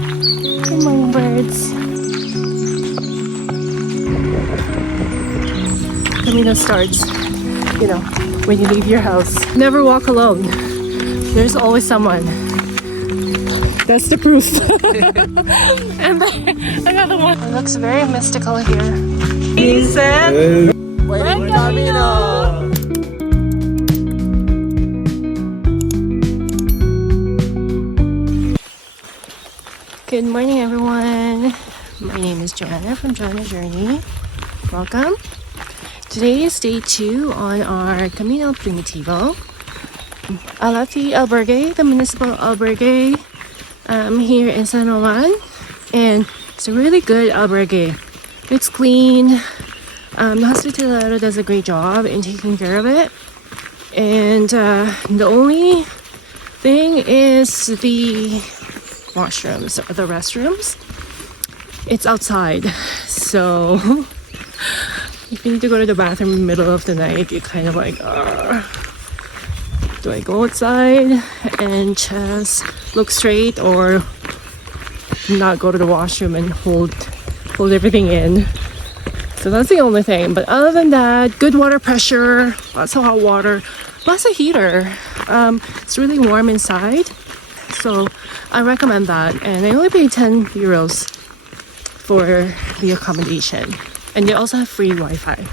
Good morning, birds. Camino starts, when you leave your house. Never walk alone. There's always someone. That's the proof. And then another one. It looks very mystical here. He said, "Buen camino." Good morning, everyone. My name is Joanna from Joanna Journey. Welcome. Today is day 2 on our Camino Primitivo. I left the Albergue, the Municipal Albergue, here in San Juan, and it's a really good albergue. It's clean. The hospitalero does a great job in taking care of it, and the only thing is the washrooms or the restrooms. It's outside, so if you need to go to the bathroom in the middle of the night, you're kind of like, do I go outside and just look straight, or not go to the washroom and hold everything in? So that's the only thing. But other than that, good water pressure, lots of hot water, lots of heater. It's really warm inside, so I recommend that. And I only paid 10 euros for the accommodation, and they also have free Wi-Fi.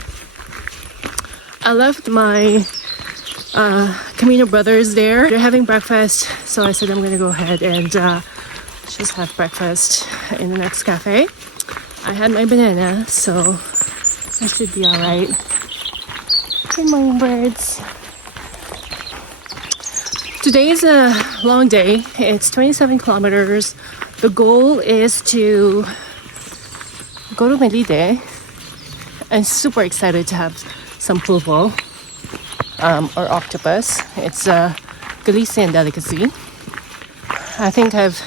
I left my Camino brothers there. They're having breakfast, so I said I'm gonna go ahead and just have breakfast in the next cafe. I had my banana, so I should be all right. Good morning, birds. Today is a long day. It's 27 kilometers. The goal is to go to Melide. I'm super excited to have some pulpo, or octopus. It's a Galician delicacy. I think I've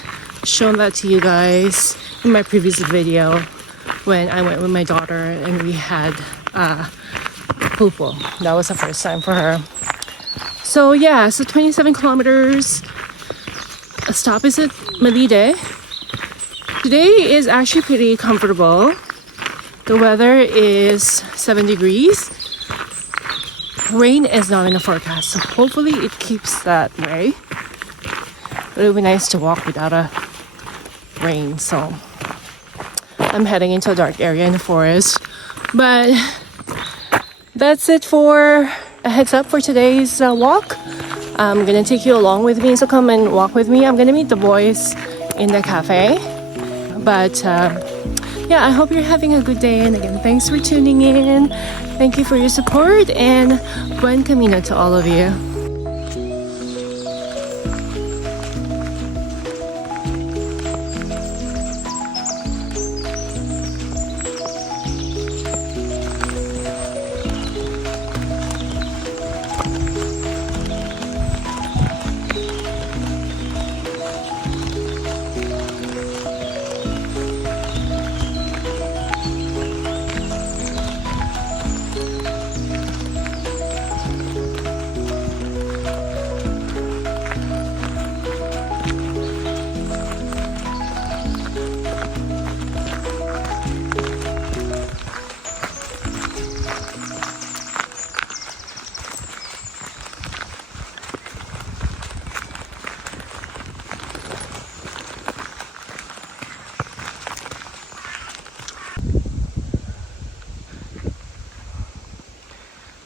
shown that to you guys in my previous video when I went with my daughter and we had pulpo. That was the first time for her. So yeah, so 27 kilometers. A stop is at Melide. Today is actually pretty comfortable. The weather is 7 degrees. Rain is not in the forecast, so hopefully it keeps that way. But it would be nice to walk without a rain. So I'm heading into a dark area in the forest. But that's it for a heads up for today's walk. I'm gonna take you along with me, so come and walk with me. I'm gonna meet the boys in the cafe. But yeah, I hope you're having a good day. And again, thanks for tuning in. Thank you for your support, and buen camino to all of you.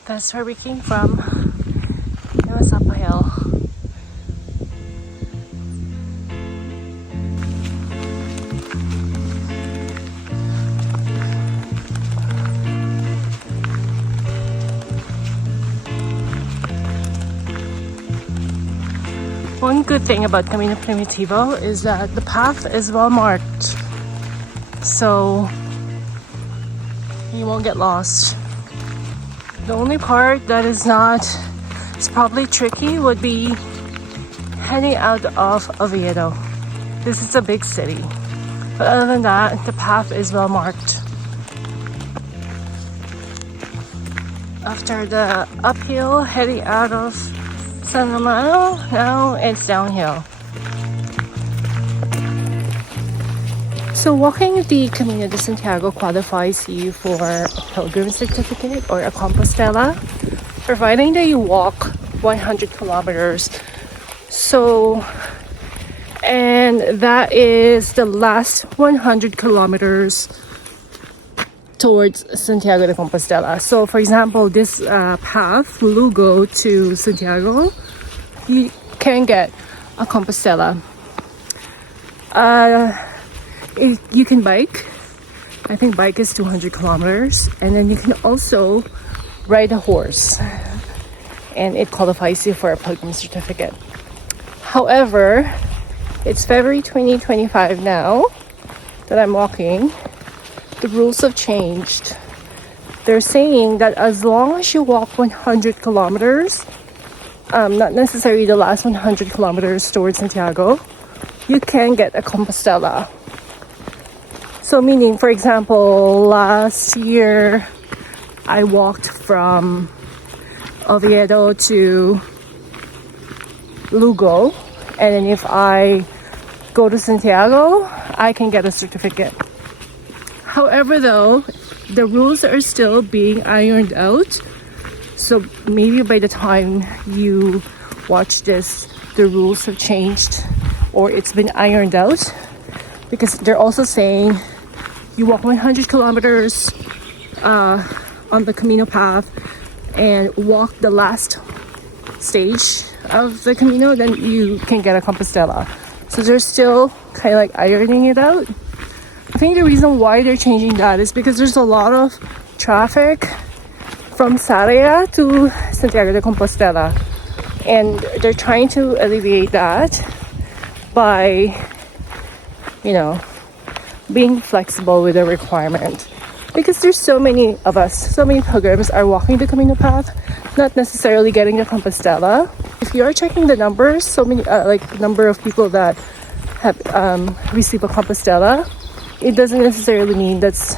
That's where we came from. It was up a hill. One good thing about Camino Primitivo is that the path is well marked, so you won't get lost. The only part that is probably tricky would be heading out of Oviedo. This is a big city. But other than that, the path is well marked. After the uphill heading out of San Romano, now it's downhill. So walking the Camino de Santiago qualifies you for a pilgrim certificate or a Compostela, providing that you walk 100 kilometers. So, and that is the last 100 kilometers towards Santiago de Compostela. So for example, this path, Lugo to Santiago, you can get a Compostela. You can bike. I think bike is 200 kilometers. And then you can also ride a horse. And it qualifies you for a pilgrim certificate. However, it's February 2025 now that I'm walking. The rules have changed. They're saying that as long as you walk 100 kilometers, not necessarily the last 100 kilometers towards Santiago, you can get a Compostela. So meaning, for example, last year I walked from Oviedo to Lugo, and then if I go to Santiago, I can get a certificate. However, though, the rules are still being ironed out. So maybe by the time you watch this, the rules have changed or it's been ironed out. Because they're also saying you walk 100 kilometers on the Camino path and walk the last stage of the Camino, then you can get a Compostela. So they're still kind of like ironing it out. I think the reason why they're changing that is because there's a lot of traffic from Sarria to Santiago de Compostela, and they're trying to alleviate that by, being flexible with the requirement. Because there's so many of us, so many pilgrims are walking the Camino path, not necessarily getting the Compostela. If you are checking the numbers, so many number of people that have received a Compostela, it doesn't necessarily mean that's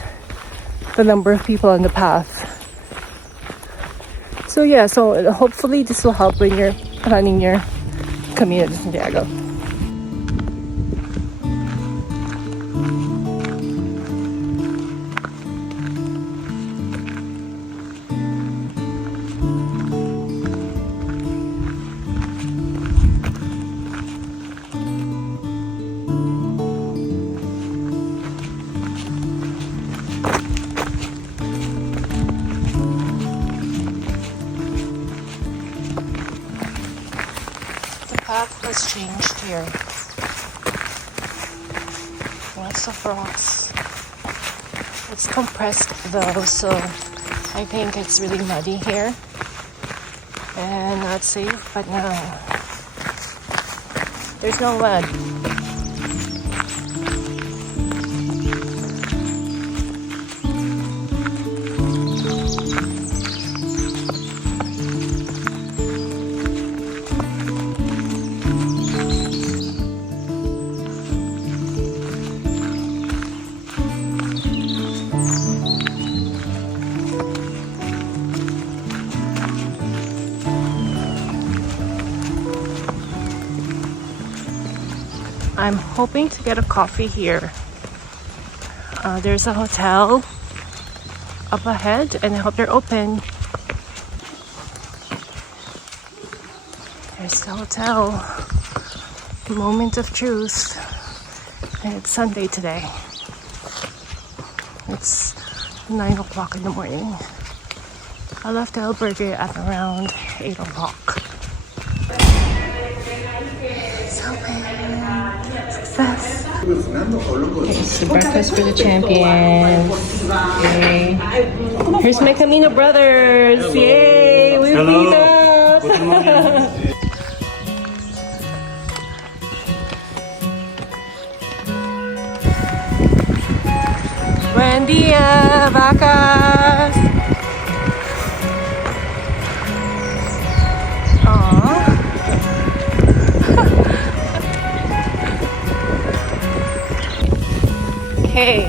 the number of people on the path. So yeah, so hopefully this will help when you're planning your Camino de Santiago. Path has changed here. Lots of rocks. It's compressed though, so I think it's really muddy here and not safe, but no, there's no mud. I'm hoping to get a coffee here. There's a hotel up ahead and I hope they're open. There's the hotel. Moment of truth. And it's Sunday today. It's 9 o'clock in the morning. I left the Albergue at around 8 o'clock. Success. Okay, it's the breakfast for the champions. Yay. Here's my Camino brothers. Yay! We beat up. Buen dia, vacas. Okay,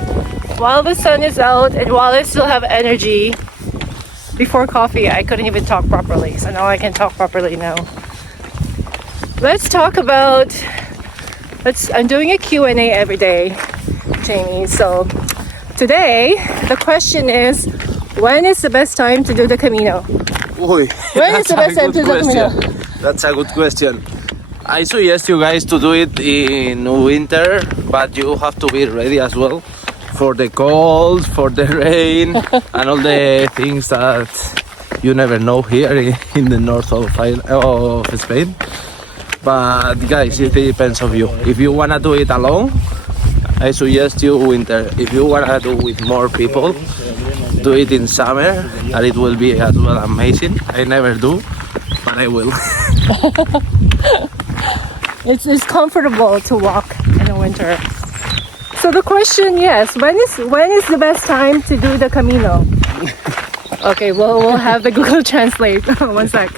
while the sun is out and while I still have energy, before coffee I couldn't even talk properly, so now I can talk properly now. Let's talk about, I'm doing a Q&A every day Jamie. So today the question is, when is the best time to do the Camino? Uy, When is the best time to do the Camino? That's a good question. I suggest you guys to do it in winter, but you have to be ready as well for the cold, for the rain, and all the things that you never know here in the north of Spain. But guys, it depends on you. If you wanna do it alone, I suggest you winter. If you wanna do with more people, do it in summer, and it will be as well amazing. I never do, but I will. It's comfortable to walk in the winter. So the question, yes, when is the best time to do the Camino? Okay, we'll have the Google Translate. One sec.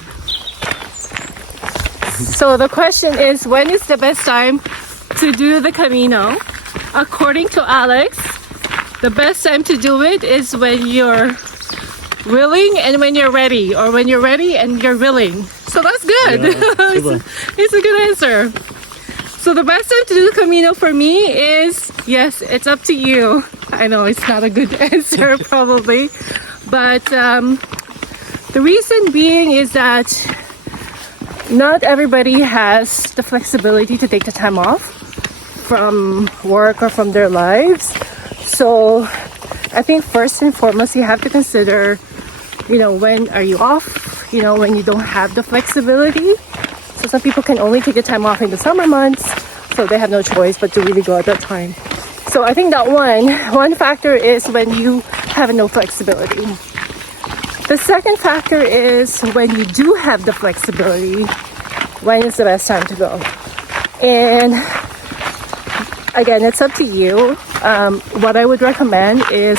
So the question is, when is the best time to do the Camino? According to Alex, the best time to do it is when you're willing and when you're ready, or when you're ready and you're willing. So that's good. Yeah, it's a good answer. So the best time to do the Camino for me is, yes, it's up to you. I know it's not a good answer probably, but the reason being is that not everybody has the flexibility to take the time off from work or from their lives. So I think first and foremost, you have to consider, when are you off? When you don't have the flexibility. So some people can only take the time off in the summer months, so they have no choice but to really go at that time. So I think that one factor is when you have no flexibility. The second factor is when you do have the flexibility, when is the best time to go? And again, it's up to you. What I would recommend is,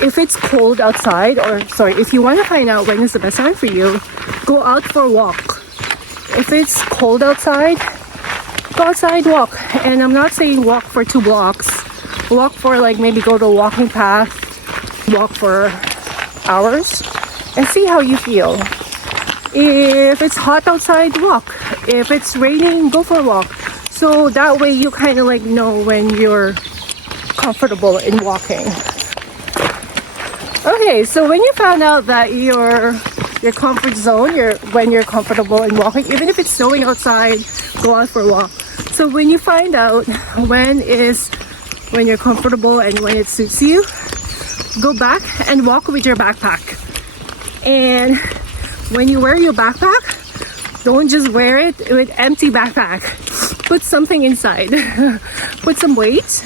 if it's cold outside, if you want to find out when is the best time for you, go out for a walk. If it's cold outside, go outside, walk. And I'm not saying walk for 2 blocks. Walk for maybe go to a walking path, walk for hours, and see how you feel. If it's hot outside, walk. If it's raining, go for a walk. So that way you kind of know when you're comfortable in walking. Okay, so when you found out that your comfort zone, when you're comfortable in walking, even if it's snowing outside, go out for a walk. So when you find out when you're comfortable and when it suits you, go back and walk with your backpack. And when you wear your backpack, don't just wear it with empty backpack. Put something inside. Put some weight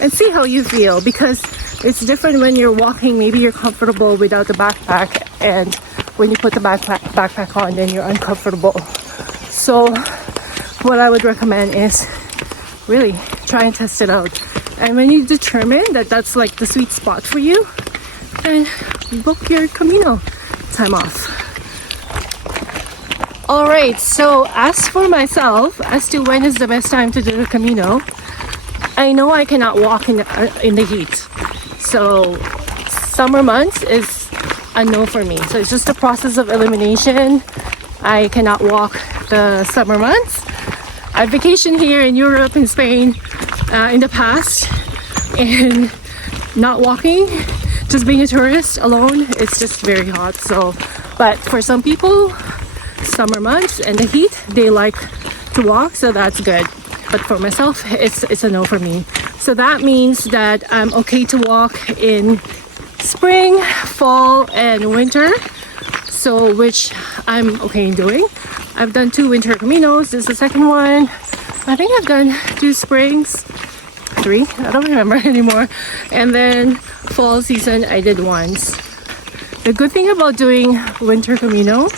and see how you feel, because it's different when you're walking. Maybe you're comfortable without the backpack, and when you put the backpack on, then you're uncomfortable. So what I would recommend is really try and test it out. And when you determine that that's the sweet spot for you, then book your Camino time off. All right, so as for myself, as to when is the best time to do the Camino, I know I cannot walk in the heat. So summer months is a no for me. So it's just a process of elimination. I cannot walk the summer months. I've vacationed here in Europe and Spain in the past, and not walking, just being a tourist alone, it's just very hot. So, but for some people, summer months and the heat, they like to walk, so that's good. But for myself, it's a no for me. So that means that I'm okay to walk in spring, fall, and winter. So which I'm okay in doing. I've done 2 winter Caminos. This is the second one. I think I've done 2 springs, 3. I don't remember anymore. And then fall season, I did once. The good thing about doing winter Camino,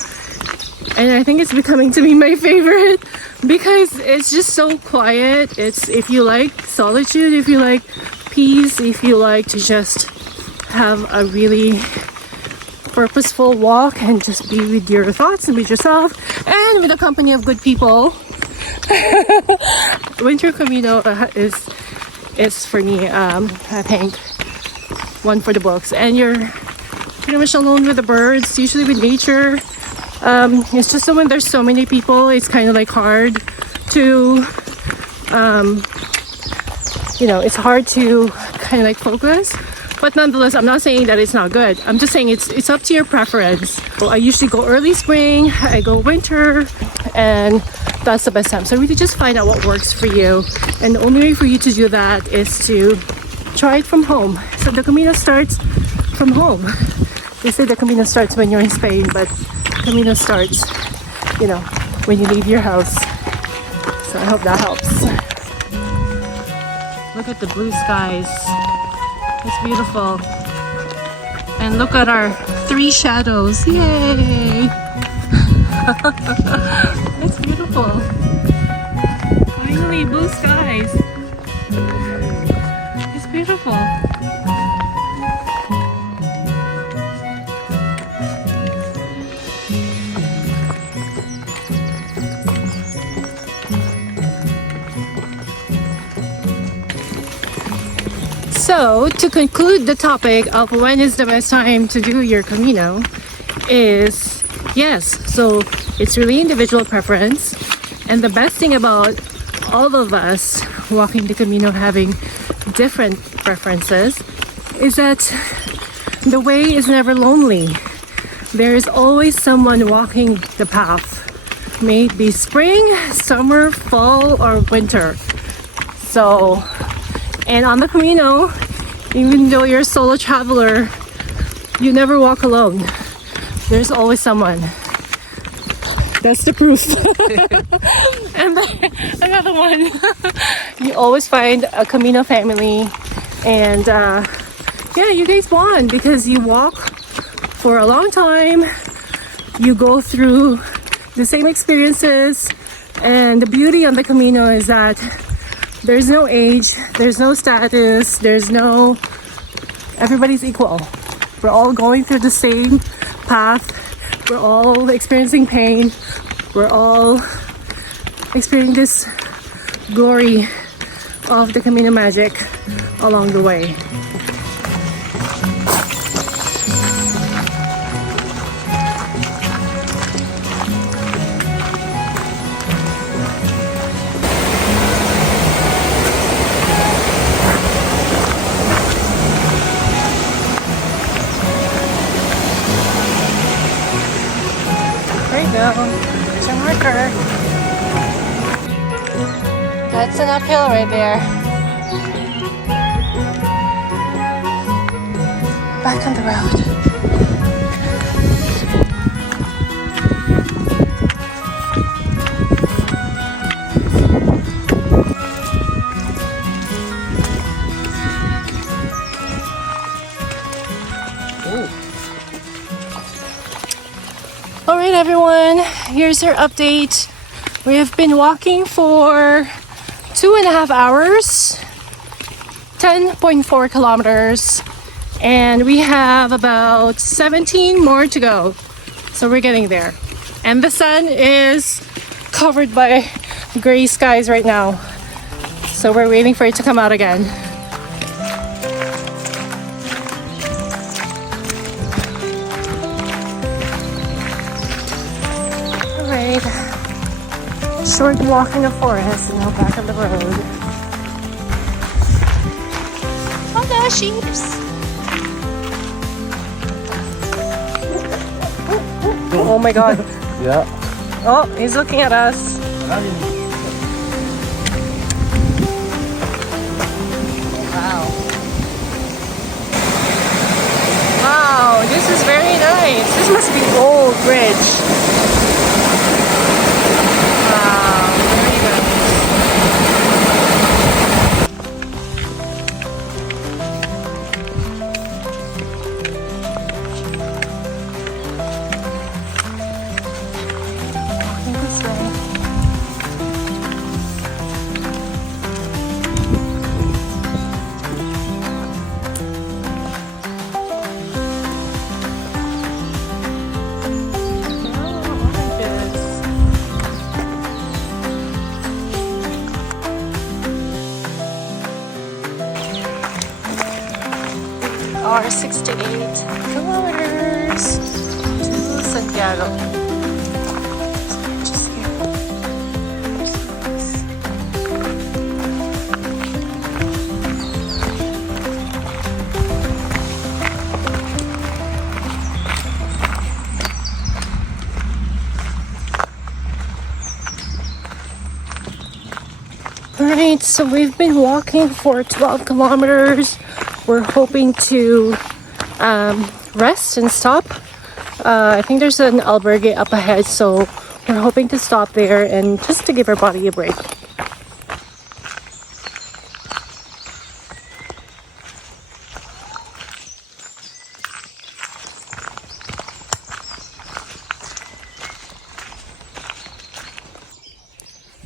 and I think it's becoming to be my favorite, because it's just so quiet. It's, if you like solitude, if you like peace, if you like to just have a really purposeful walk and just be with your thoughts and with yourself and with a company of good people, winter Camino is for me, I think, one for the books. And you're pretty much alone with the birds, usually with nature. It's just that when there's so many people, it's kind of hard to you know, it's hard to kind of like focus. But nonetheless, I'm not saying that it's not good. I'm just saying it's up to your preference. So I usually go early spring, I go winter, and that's the best time. So really just find out what works for you. And the only way for you to do that is to try it from home. So the Camino starts from home. They say the Camino starts when you're in Spain, but Camino starts, you know, when you leave your house. So I hope that helps. Look at the blue skies. It's beautiful. And look at our 3 shadows. Yay! It's beautiful. Finally, blue skies. It's beautiful. So, to conclude the topic of when is the best time to do your Camino is, yes, so it's really individual preference. And the best thing about all of us walking the Camino having different preferences is that the way is never lonely. There is always someone walking the path. May it be spring, summer, fall, or winter. So, and on the Camino, even though you're a solo traveler, you never walk alone. There's always someone. That's the proof. And then another one. You always find a Camino family. And yeah, you guys bond because you walk for a long time. You go through the same experiences. And the beauty on the Camino is that there's no age, there's no status, everybody's equal. We're all going through the same path. We're all experiencing pain. We're all experiencing this glory of the Camino magic along the way. There's your marker. That's an uphill right there. Back on the road. Alright everyone, here's our update. We have been walking for 2.5 hours, 10.4 kilometers, and we have about 17 more to go. So we're getting there. And the sun is covered by gray skies right now. So we're waiting for it to come out again. Short walk in the forest and now back on the road. Oh, there are sheeps. Oh my god. Yeah. Oh, he's looking at us. Wow. Wow, this is very nice. This must be old bridge. Are 68 kilometers to Santiago. Just here. right, so we've been walking for 12 kilometers. We're hoping to rest and stop. I think there's an albergue up ahead, so we're hoping to stop there and just to give our body a break.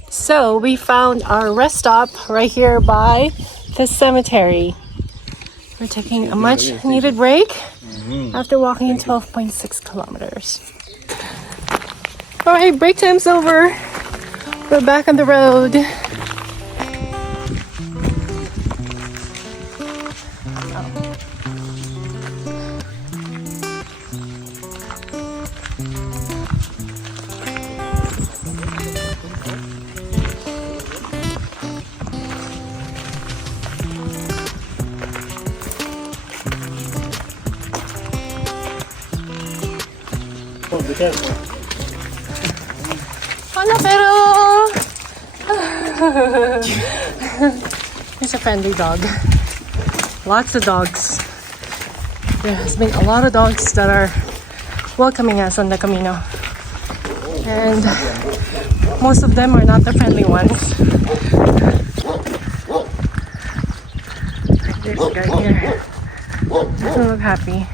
So we found our rest stop right here by the cemetery. We're taking a much needed break after walking 12.6 kilometers. All right, break time's over. We're back on the road. Hola, pero he's a friendly dog. Lots of dogs. There has been a lot of dogs that are welcoming us on the Camino, and most of them are not the friendly ones. There's a guy here. Doesn't look happy.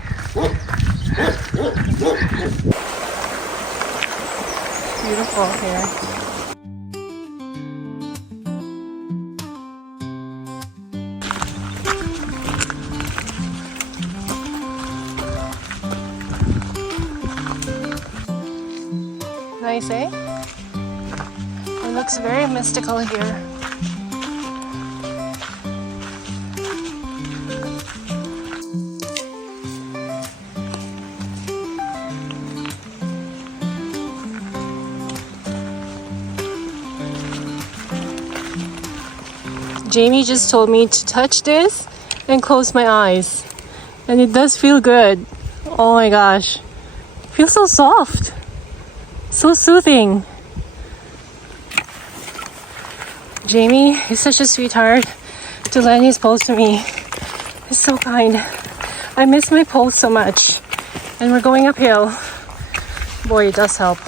Beautiful here. Nice, eh? It looks very mystical here. Jamie just told me to touch this and close my eyes. And it does feel good. Oh my gosh. It feels so soft. So soothing. Jamie is such a sweetheart to lend his pose to me. He's so kind. I miss my pose so much. And we're going uphill. Boy, it does help.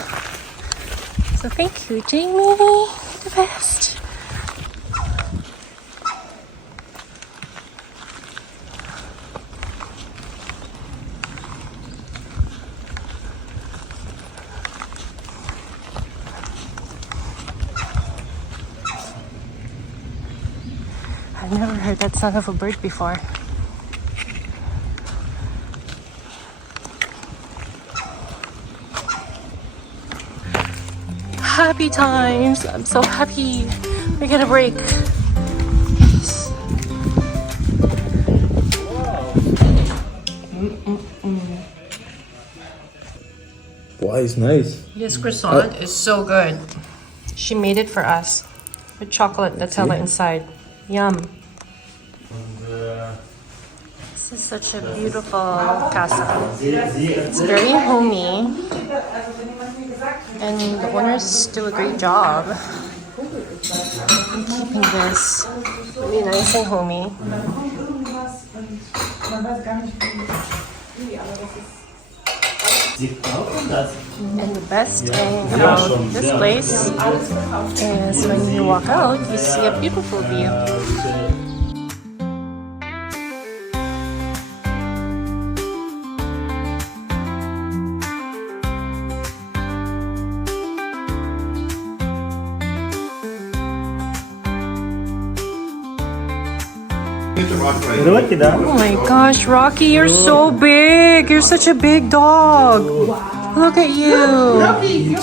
So thank you, Jamie. You're the best. I've never heard that sound of a bird before. Happy times! I'm so happy we get a break. Yes. Wow, it's nice. This croissant is so good. She made it for us with chocolate Nutella inside. Yum. This is such a beautiful casa. It's very homey, and the owners do a great job in keeping this really nice and homey. And the best thing about this place is when you walk out, you see a beautiful view. Oh my gosh, Rocky, you're so big. You're such a big dog. Look at you. Rocky!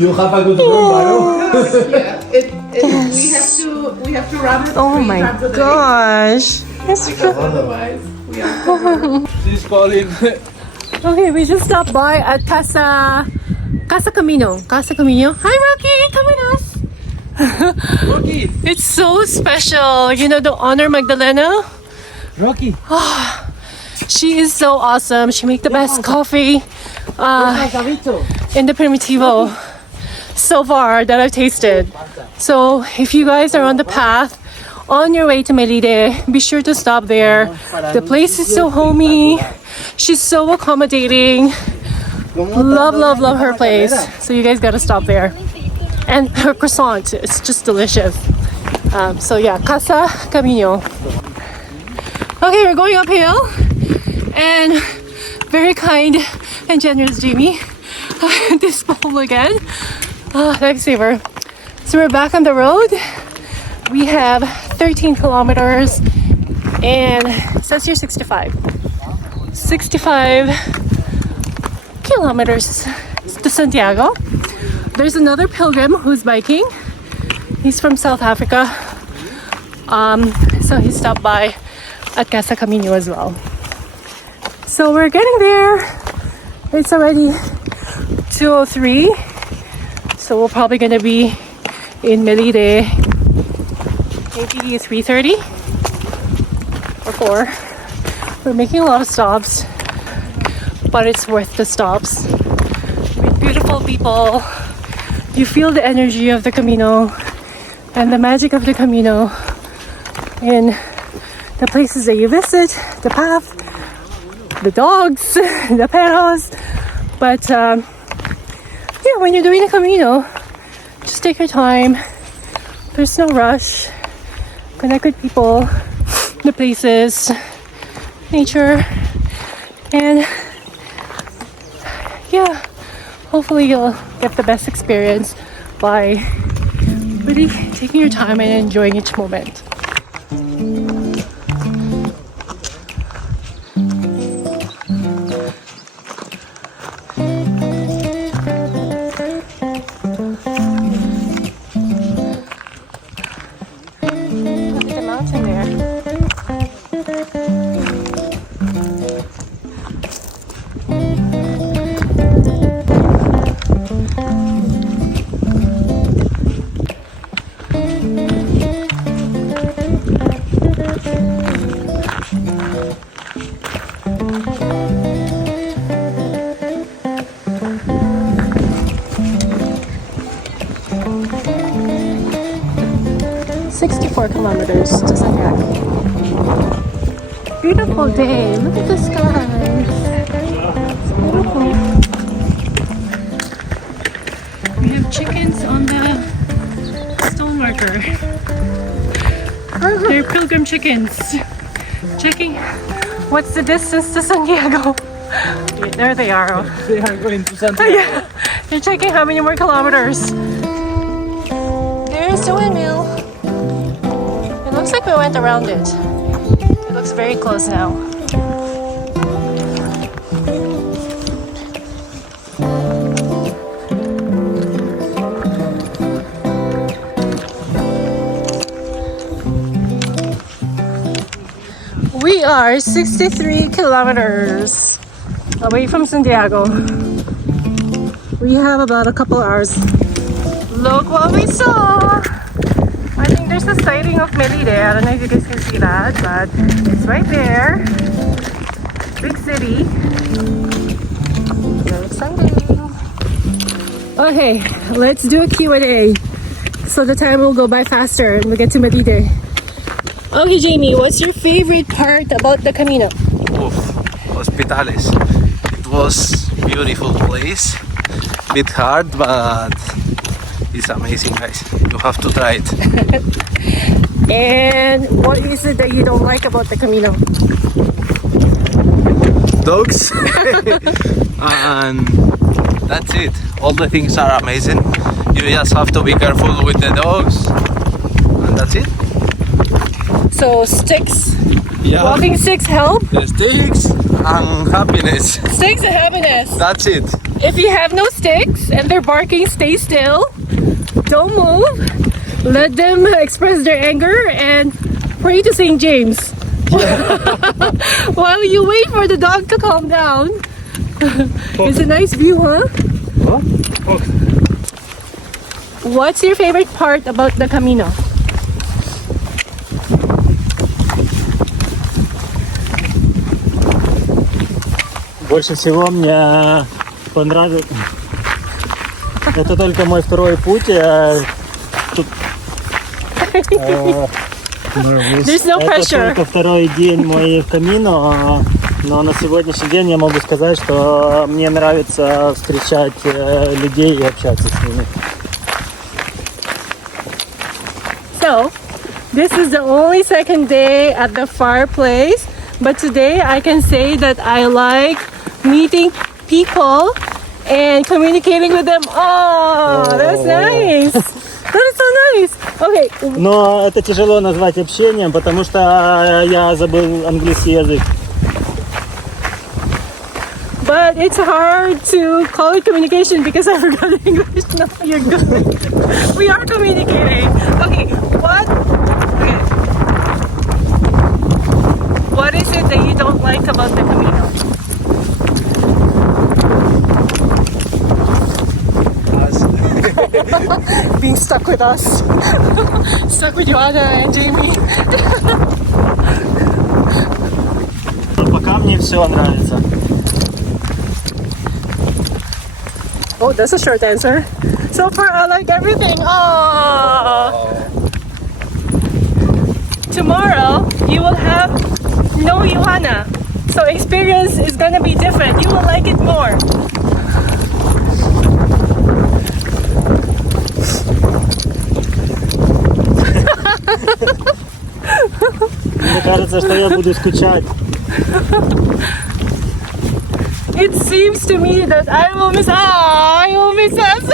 You have a good run, We have to run with Oh my gosh. otherwise we are She's calling. Okay, we just stopped by at Casa Camino. Hi, Rocky, come with us. Rocky! It's so special. You know the Honor Magdalena? Rocky! She is so awesome. She makes the best coffee in the Primitivo. so far that I've tasted. So if you guys are on the path, on your way to Melide, be sure to stop there. The place is so homey. She's so accommodating. Love, love, love her place. So you guys gotta stop there. And her croissant, it's just delicious. So yeah, Casa Camino. Okay, we're going uphill. And very kind and generous Jamie. This bowl again. Lifesaver. So we're back on the road. We have 13 kilometers and it says here 65 kilometers to Santiago. There's another pilgrim who's biking. He's from South Africa. So he stopped by at Casa Camino as well. So we're getting there. It's already 2:03. So we're probably gonna be in Melide maybe 3:30 or 4. We're making a lot of stops, but it's worth the stops. With beautiful people, you feel the energy of the Camino and the magic of the Camino in the places that you visit, the path, the dogs, the perros. But yeah, when you're doing the Camino, just take your time. There's no rush. Connect with people, the places, nature, and yeah, hopefully you'll get the best experience by really taking your time and enjoying each moment. Look at the mountain there. 64 kilometers to Santiago. Beautiful day. Look at the skies. It's beautiful. We have chickens on the stone marker. They're pilgrim chickens. Checking what's the distance to Santiago. Wait, there they are. They are going to Santiago. Yeah. They're checking how many more kilometers. There's the windmill. It looks like we went around it. It looks very close now. We are 63 kilometers away from Santiago. We have about a couple hours. Look what we saw! I think there's a sighting of Melide. I don't know if you guys can see that, but it's right there. Big city. Very exciting. Okay, let's do a Q&A so the time will go by faster and we'll get to Melide. Okay, Jamie, what's your favorite part about the Camino? Oof, Hospitales. It was beautiful place. Bit hard, but it's amazing, guys. You have to try it. And what is it that you don't like about the Camino? Dogs. And that's it. All the things are amazing. You just have to be careful with the dogs. And that's it. So sticks, Yeah. walking sticks help? The sticks and happiness. Sticks and happiness. That's it. If you have no sticks and they're barking, stay still. Don't move. Let them express their anger and pray to St. James. While you wait for the dog to calm down. It's a nice view, huh? What's your favorite part about the Camino? Больше всего мне понравилось... Это только мой второй путь. Тут, There's no это pressure. только второй день мой в Камино, но на сегодняшний день я могу сказать, что мне нравится встречать людей и общаться с ними. So, this is the only second day at the fireplace, but today I can say that I like meeting people and communicating with them. Oh, that's nice. That is so nice. Okay, Но это тяжело назвать общением, потому что я забыл английский язык. but it's hard to call it communication because I forgot English. No, you're good. We are communicating. Okay, what? Okay. What is it that you don't like about the Camino? Being stuck with us. Stuck with Joanna and Jamie. Но пока мне все нравится. Oh, that's a short answer. So far, I like everything. Oh. Tomorrow, you will have no Joanna. So experience is gonna be different. You will like it more. Мне кажется, что я буду скучать. It seems to me that I will miss. Ah, I will miss us.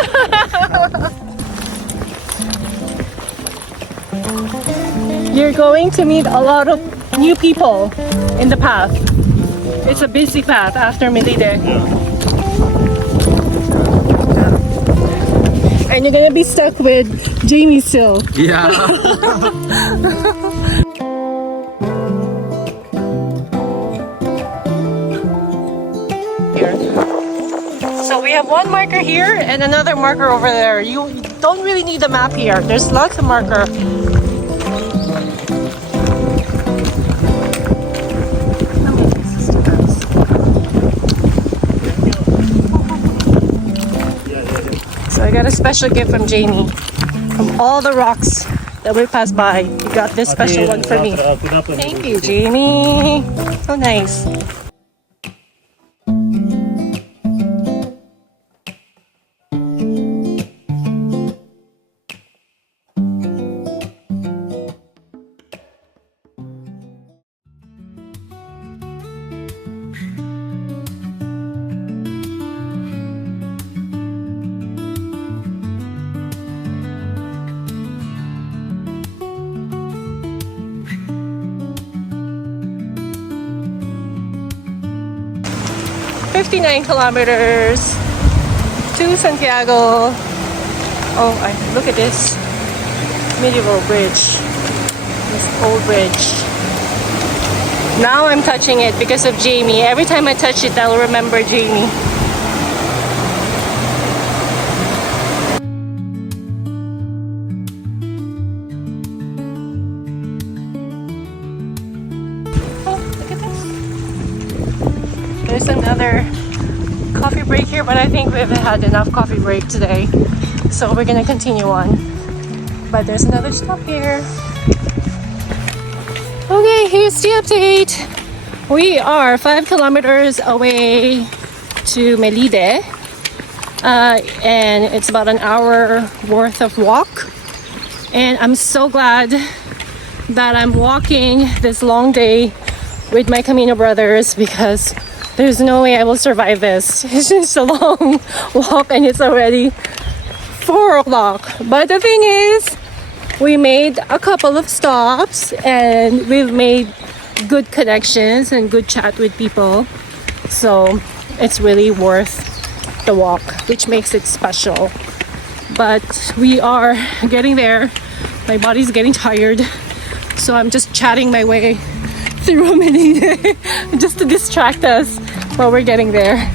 You're going to meet a lot of new people in the path. It's a busy path after Melide. And you're gonna be stuck with Jamie still. Yeah. So we have one marker here and another marker over there. You don't really need a map here. There's lots of marker. So I got a special gift from Jamie. From all the rocks that we passed by, he got this special one for me. Thank you, Jamie. So nice. $59 kilometers to Santiago. Oh, look at this medieval bridge. This old bridge. Now I'm touching it because of Jamie. Every time I touch it, I'll remember Jamie. Oh, look at this. There's another coffee break here, but I think we've had enough coffee break today. So we're gonna continue on. But there's another stop here. Okay, here's the update. We are 5 kilometers away to Melide. And it's about an hour worth of walk. And I'm so glad that I'm walking this long day with my Camino brothers because there's no way I will survive this. It's just a long walk and it's already 4 o'clock. But the thing is, we made a couple of stops and we've made good connections and good chat with people. So it's really worth the walk, which makes it special. But we are getting there. My body's getting tired. So I'm just chatting my way through Melide just to distract us while we're getting there.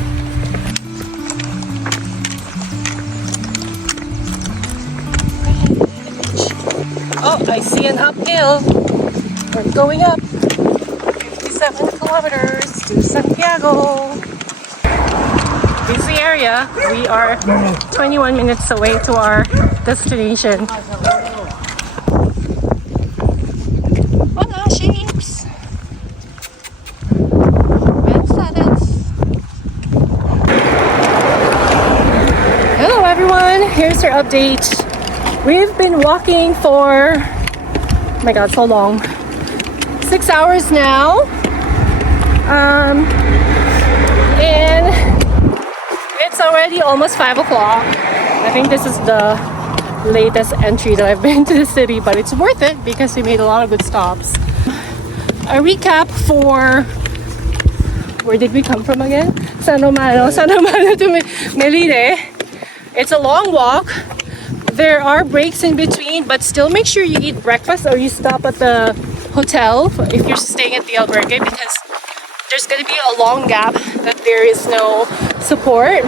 Oh, I see an uphill. We're going up 57 kilometers to Santiago. busy area. We are 21 minutes away to our destination. Hola, sheeps! Hello everyone, here's your update. We've been walking for, oh my god, so long. 6 hours now. And it's already almost 5 o'clock. I think this is the latest entry that I've been to the city, but it's worth it because we made a lot of good stops. A recap for where did we come from again? San Romano to Melide. It's a long walk. There are breaks in between, but still make sure you eat breakfast or you stop at the hotel if you're staying at the albergue, because there's going to be a long gap that there is no support.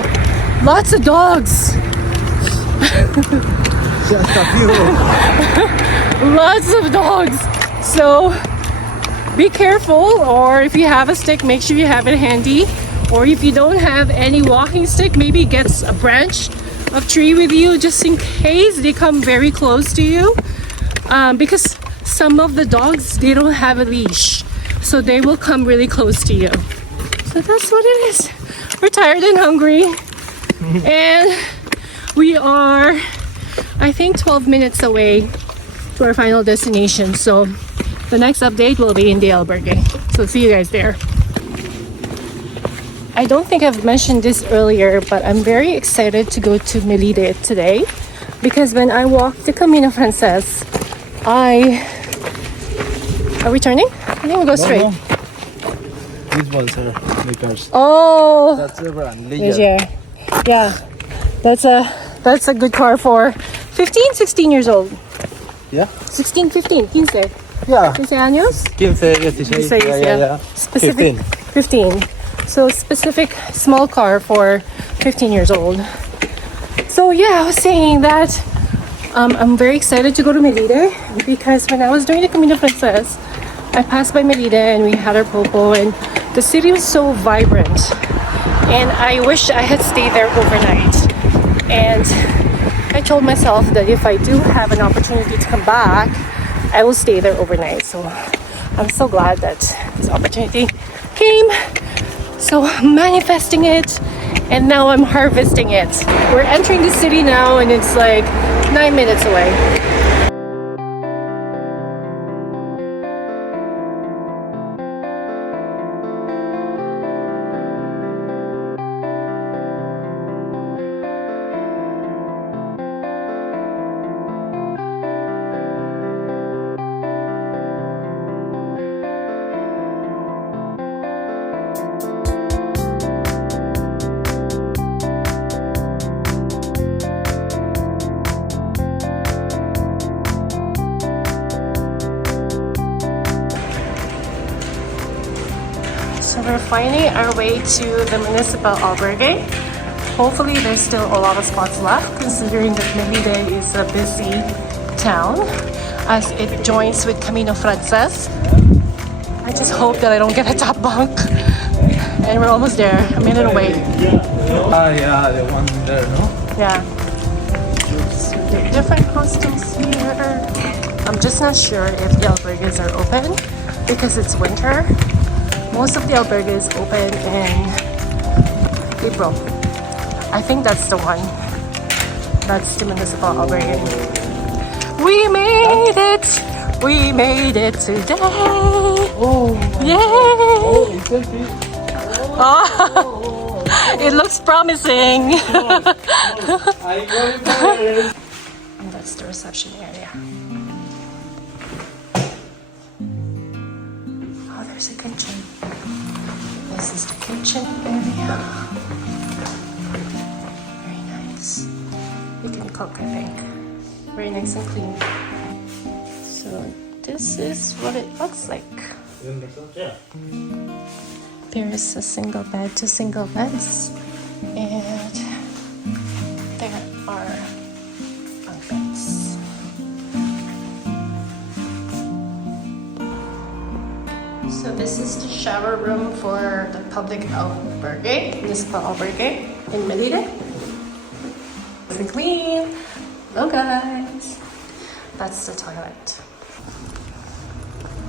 Lots of dogs. Just a few. Lots of dogs. So be careful, or if you have a stick, make sure you have it handy. Or if you don't have any walking stick, maybe get a branch of tree with you just in case they come very close to you. Because some of the dogs, they don't have a leash. So they will come really close to you. So that's what it is. We're tired and hungry. And we are, I think, 12 minutes away to our final destination. So the next update will be in the albergue. So see you guys there. I don't think I've mentioned this earlier, but I'm very excited to go to Melide today. Because when I walked the Camino Frances, Are we turning? I think we'll go straight. No. These ones are the cars. Oh, That's the brand. yeah, that's a good car for 15, 16 years old. Yeah? 16, 15, 15. Yeah. 15 años? 15, 16. 16, yeah. Specific 15. So specific small car for 15 years old. So yeah, I was saying that I'm very excited to go to Melide because when I was doing the Camino Frances, I passed by Melide and we had our popo, and the city was so vibrant. And I wish I had stayed there overnight. And I told myself that if I do have an opportunity to come back, I will stay there overnight. So I'm so glad that this opportunity came. So I'm manifesting it, and now I'm harvesting it. We're entering the city now, and it's like 9 minutes away. So we're finding our way to the Municipal Albergue. Hopefully there's still a lot of spots left, considering that Melide is a busy town as it joins with Camino Frances. I just hope that I don't get a top bunk. And we're almost there, a minute away. Yeah, the one there, no? Yeah. So there are different hostels here. I'm just not sure if the albergues are open because it's winter. Most of the albergues open in April. I think that's the one. That's the Municipal Albergue. We made it! We made it today! Oh, Yay! oh, selfie. Oh, it looks promising! I got it there. And that's the reception area. Oh, there's a kitchen. This is the kitchen area. Very nice. You can cook, I think. Very nice and clean. So this is what it looks like. Yeah. There is a single bed, 2 single beds, and there are bunk beds. So this is the shower room for the public albergue, Municipal albergue in Melide. Nice and clean. Hello guys. That's the toilet.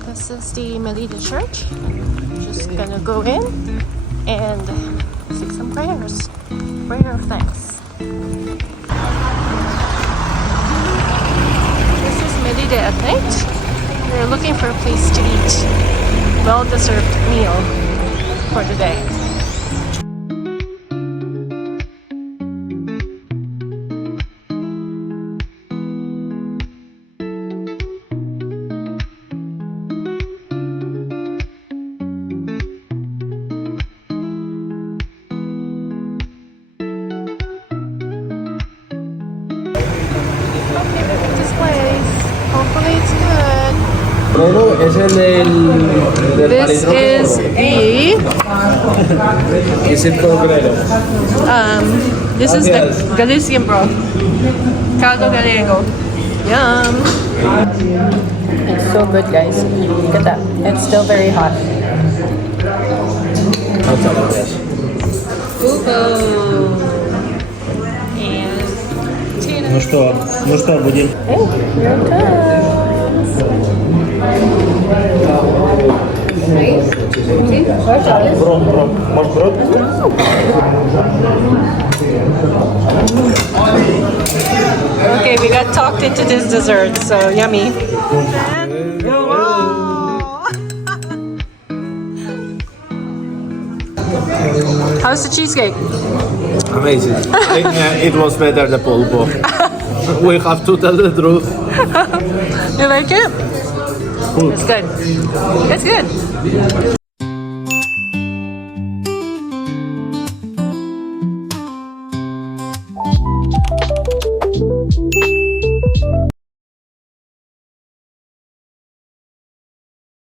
This is the Melide church. Just gonna go in and say some prayers. Prayer of thanks. This is Melide at night. We're looking for a place to eat. Well-deserved meal for the day. This place. Hopefully it's good. Es el del This is the Es el cobrero. this is the Galician broth. Caldo gallego. Yum. It's so good, guys. Look at that. It's still very hot. Fugu. And tuna. Ну что, будем? Hey, here it comes. Бром. Может, брод? Okay, we got talked into this dessert, so yummy. How's the cheesecake? Amazing. It was better the pulpo. We have to tell the truth. You like it? It's good. It's good.